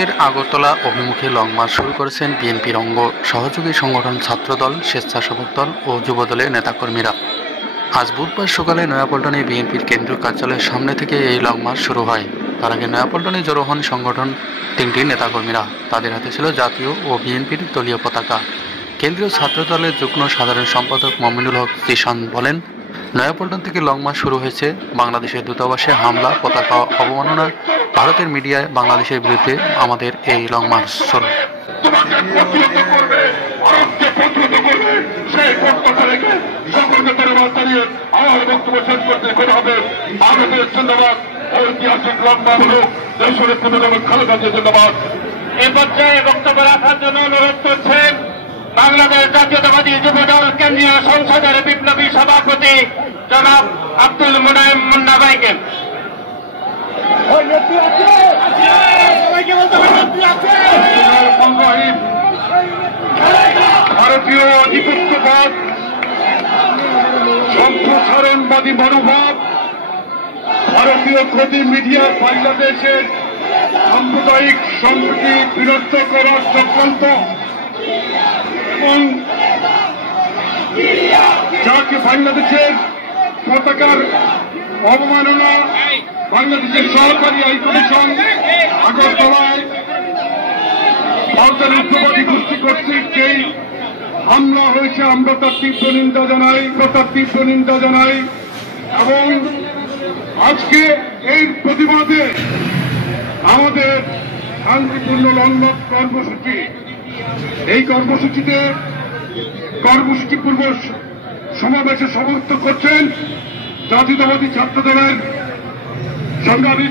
ভারতের আগরতলা অভিমুখে long March শুরু করেছেন বিএনপির অঙ্গ সহযোগী সংগঠন ছাত্রদল, স্বেচ্ছাসেবক দল ও যুবদলের নেতাকর্মীরা। আজ বুধবার সকালে নয়াপল্টনে বিএনপির কেন্দ্রীয় কার্যালয়ের সামনে থেকে এই লং মার্চ শুরু হয়। তার আগে নয়াপল্টনে জড়ো হন সংগঠন তিনটির নেতাকর্মীরা। তাদের হাতে ছিল জাতীয় ও বিএনপির দলীয় পতাকা। কেন্দ্রীয় ছাত্রদলের যুগ্ম সাধারণ সম্পাদক মমিনুল হক জিশান বলেন, নয়াপল্টন থেকে লং মার্চ শুরু হয়েছে। বাংলাদেশের দূতাবাসে হামলা, পতাকা অবমাননা, ভারতের মিডিয়ায় বাংলাদেশের বিরুদ্ধে আমাদের এই লং মার্চ শুরু। এ পর্যায়ে বক্তব্য রাখার জন্য অনুরোধ করছেন বাংলাদেশ জাতীয়তাবাদী যুবদল কেন্দ্রীয় সংসদের বিপ্লবী সভাপতি জনাব আব্দুল মুনায়েম মুন্না ভাইকে। ভারতীয় আধিপত্যবাদ, সম্প্রসারণবাদী মনোভাব, ভারতীয় গদি মিডিয়ার বাংলাদেশের সাম্প্রদায়িক সম্প্রীতি বিনষ্ট করার চক্রান্ত এবং যাকে বাংলাদেশের পতাকার অবমাননা, বাংলাদেশের সরকারি হাইকমিশন আগরতলায় ভারতের উগ্রবাদী গোষ্ঠী কর্তৃক যেই হামলা হয়েছে, আমরা তার তীব্র নিন্দা জানাই এবং আজকে এই প্রতিবাদে আমাদের শান্তিপূর্ণ লং মার্চ কর্মসূচি, এই কর্মসূচি পূর্ব সমাবেশে সমর্থন করছেন জাতীয়তাবাদী ছাত্রদলের সংগ্রামী